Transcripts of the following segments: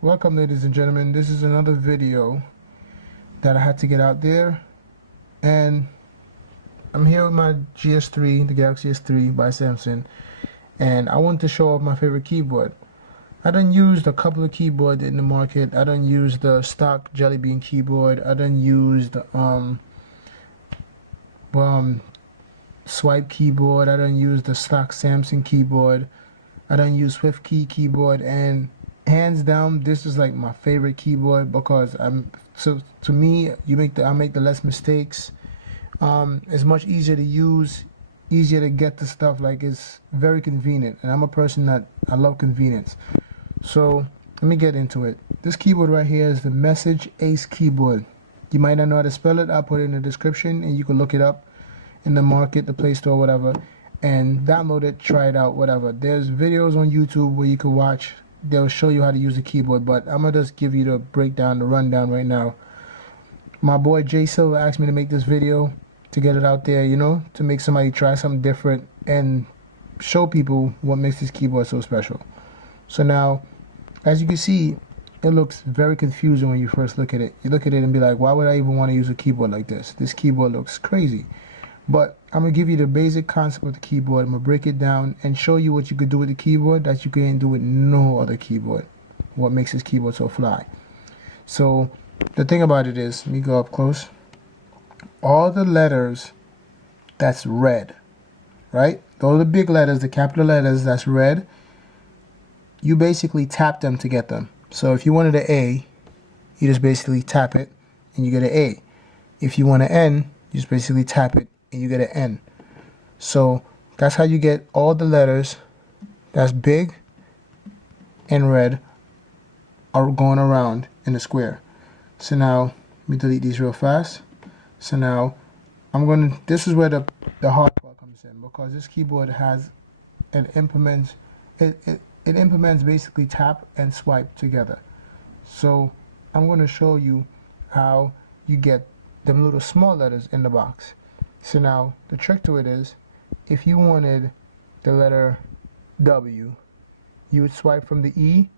Welcome, ladies and gentlemen. This is another video that I had to get out there, and I'm here with my GS3, the Galaxy S3 by Samsung, and I want to show off my favorite keyboard. I done used a couple of keyboards in the market. I done used the stock Jelly Bean keyboard. I done used Swipe keyboard. I done used the stock Samsung keyboard. I done used Swift Key keyboard, and hands down, this is like my favorite keyboard because to me, I make the less mistakes. It's much easier to use, easier to get the stuff. Like, it's very convenient, and I'm a person that I love convenience. So let me get into it. This keyboard right here is the Messagease keyboard. You might not know how to spell it. I'll put it in the description, and you can look it up in the market, the Play Store, whatever, and download it, try it out, whatever. There's videos on YouTube where you can watch. They'll show you how to use a keyboard, but I'm gonna just give you the breakdown, the rundown right now. My boy Jay Silver asked me to make this video to get it out there, you know, to make somebody try something different and show people what makes this keyboard so special. So now, as you can see, it looks very confusing when you first look at it. You look at it and be like, why would I even want to use a keyboard like this? This keyboard looks crazy. But I'm going to give you the basic concept of the keyboard. I'm going to break it down and show you what you could do with the keyboard that you can't do with no other keyboard. What makes this keyboard so fly. So the thing about it is, let me go up close. All the letters that's red, right? Those are the big letters, the capital letters that's red. You basically tap them to get them. So if you wanted an A, you just basically tap it and you get an A. If you want an N, you just basically tap it and you get an N. So that's how you get all the letters that's big and red are going around in the square. So now let me delete these real fast. So now this is where the hard part comes in, because this keyboard has it implements basically tap and swipe together. So I'm going to show you how you get them little small letters in the box. So now the trick to it is, if you wanted the letter W, you would swipe from the E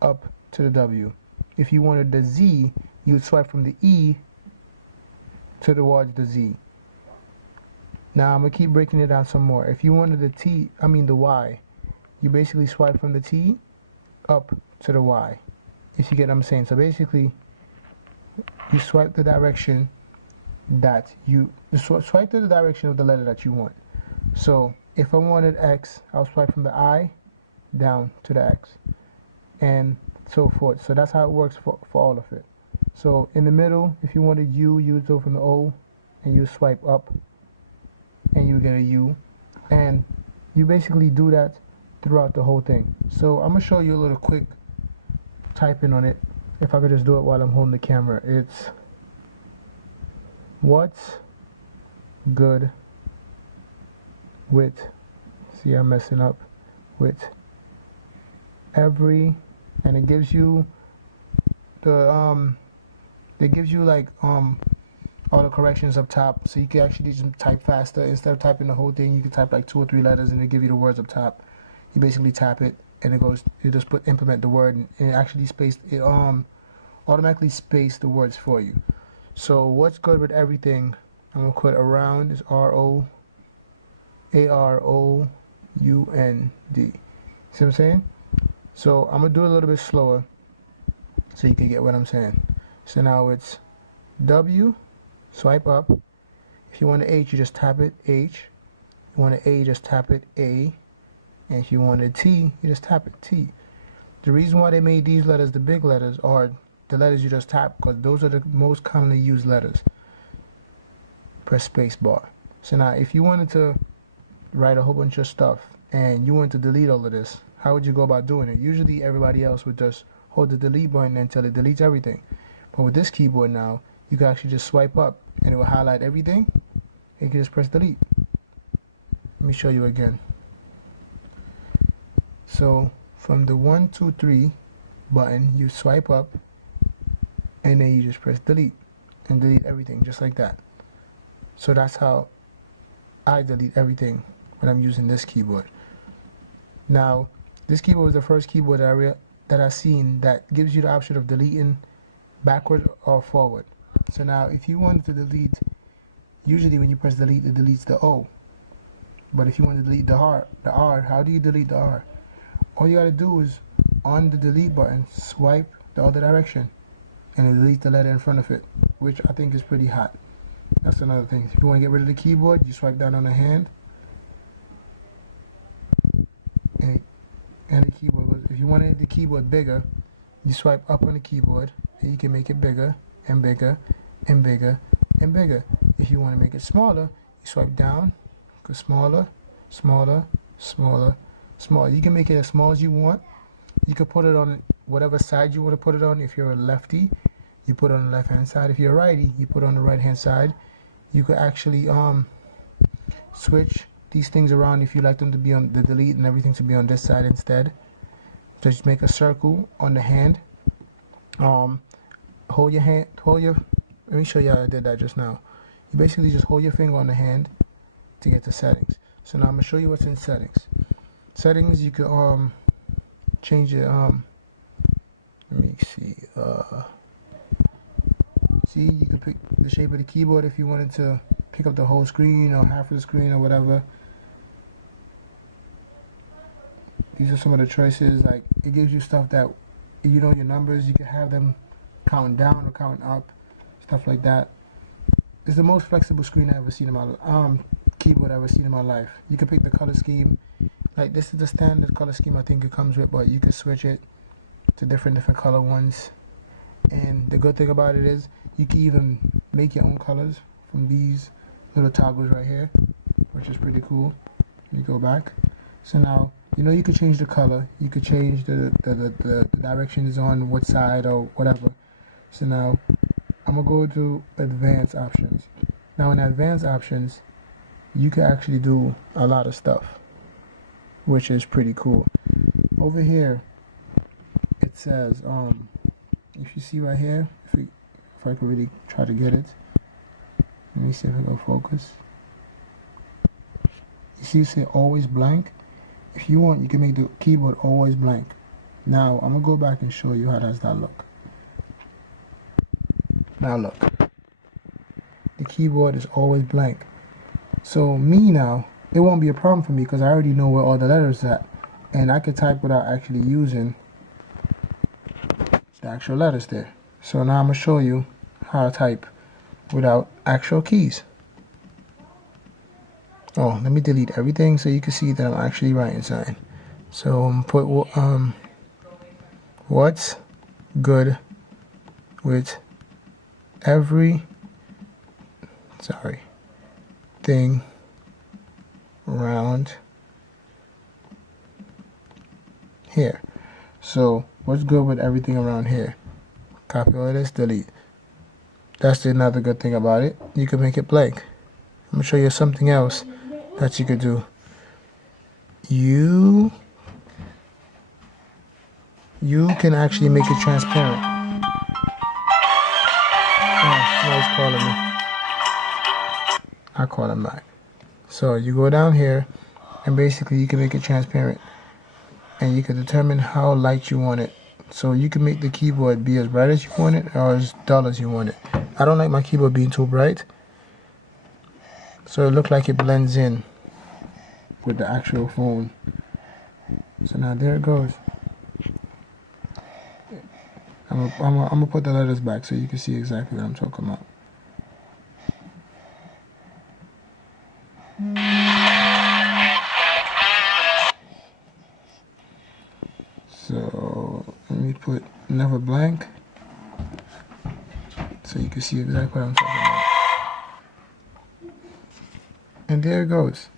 up to the W. If you wanted the Z, you would swipe from the E towards the Z. Now I'm gonna keep breaking it down some more. If you wanted the Y, you basically swipe from the T up to the Y. If you get what I'm saying. So basically, you swipe the direction that swipe to the direction of the letter that you want. So if I wanted X, I'll swipe from the I down to the X, and so forth. So that's how it works for all of it. So in the middle, if you wanted U, you would go from the O and you swipe up and you get a U, and you basically do that throughout the whole thing. So I'm gonna show you a little quick typing on it. If I could just do it while I'm holding the camera. It's what's good with, see, I'm messing up, with every, and it gives you the like all the corrections up top, so you can actually just type faster. Instead of typing the whole thing, you can type like 2 or 3 letters and it give you the words up top. You basically tap it and it just implement the word, and it actually automatically space the words for you. So what's good with everything, I'm gonna put around is ROAROUND. See what I'm saying? So I'm gonna do it a little bit slower so you can get what I'm saying. So now it's W, swipe up. If you want an H, you just tap it, H. If you want an A, you just tap it, A. And if you want a T, you just tap it, T. The reason why they made these letters the big letters are the letters you just tap, because those are the most commonly used letters. Press space bar. So now if you wanted to write a whole bunch of stuff and you want to delete all of this, how would you go about doing it? Usually everybody else would just hold the delete button until it deletes everything. But with this keyboard now, you can actually just swipe up and it will highlight everything. You can just press delete. Let me show you again. So from the 1, 2, 3 button, you swipe up and then you just press delete and delete everything just like that. So that's how I delete everything when I'm using this keyboard. Now, this keyboard was the first keyboard that that I've seen that gives you the option of deleting backward or forward. So now if you want to delete, usually when you press delete, it deletes the O. But if you want to delete the R, how do you delete the R? All you gotta do is on the delete button, swipe the other direction, and it deletes the letter in front of it, which I think is pretty hot. That's another thing. If you want to get rid of the keyboard, you swipe down on the hand, and the keyboard goes. If you wanted the keyboard bigger, you swipe up on the keyboard, and you can make it bigger and bigger and bigger and bigger. If you want to make it smaller, you swipe down, go smaller, smaller, smaller, smaller. You can make it as small as you want. You can put it on whatever side you want to put it on. If you're a lefty, you put it on the left hand side. If you're a righty, you put it on the right hand side. You could actually switch these things around if you like them to be on the delete and everything to be on this side instead. Just make a circle on the hand. Hold your hand, let me show you how I did that just now. You basically just hold your finger on the hand to get to settings. So now I'm gonna show you what's in settings. Settings, you can change it. Let me see. See, you can pick the shape of the keyboard if you wanted to pick up the whole screen or half of the screen or whatever. These are some of the choices. Like, it gives you stuff that, you know, your numbers, you can have them count down or count up, stuff like that. It's the most flexible screen I've ever seen in my keyboard I've ever seen in my life. You can pick the color scheme. Like, this is the standard color scheme I think it comes with, but you can switch it to different color ones. And the good thing about it is you can even make your own colors from these little toggles right here, which is pretty cool. Let me go back. So now, you know, you could change the color, you could change the directions on what side or whatever. So now I'm gonna go to advanced options. Now in advanced options, you can actually do a lot of stuff, which is pretty cool. Over here it says, if you see right here, if I could really try to get it, let me see if I go focus. You see, it say always blank. If you want, you can make the keyboard always blank. Now I'm gonna go back and show you how does that look. Now look, the keyboard is always blank. So me now, it won't be a problem for me because I already know where all the letters are at, and I could type without actually using the actual letters there. So now I'm gonna show you how to type without actual keys. Oh, let me delete everything so you can see that I'm actually writing something. So I'm put what's good with every thing around here. So what's good with everything around here? Copy all this, delete. That's another good thing about it. You can make it blank. I'm gonna show you something else that you could do. You can actually make it transparent. Oh, somebody's calling me. I'll call him back. So you go down here, and basically you can make it transparent, and you can determine how light you want it. So you can make the keyboard be as bright as you want it or as dull as you want it. I don't like my keyboard being too bright, so it looks like it blends in with the actual phone. So now there it goes. I'm gonna put the letters back so you can see exactly what I'm talking about. So let me put never blank so you can see exactly what I'm talking about. And there it goes.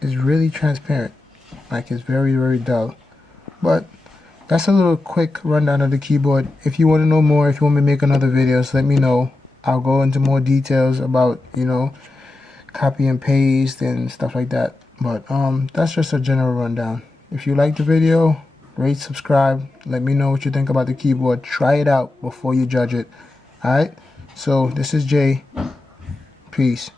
It's really transparent. Like, it's very, very dull. But that's a little quick rundown of the keyboard. If you want to know more, if you want me to make another video, so let me know. I'll go into more details about, you know, copy and paste and stuff like that. But that's just a general rundown. If you like the video, rate, subscribe. Let me know what you think about the keyboard. Try it out before you judge it. Alright? So this is Jay. Peace.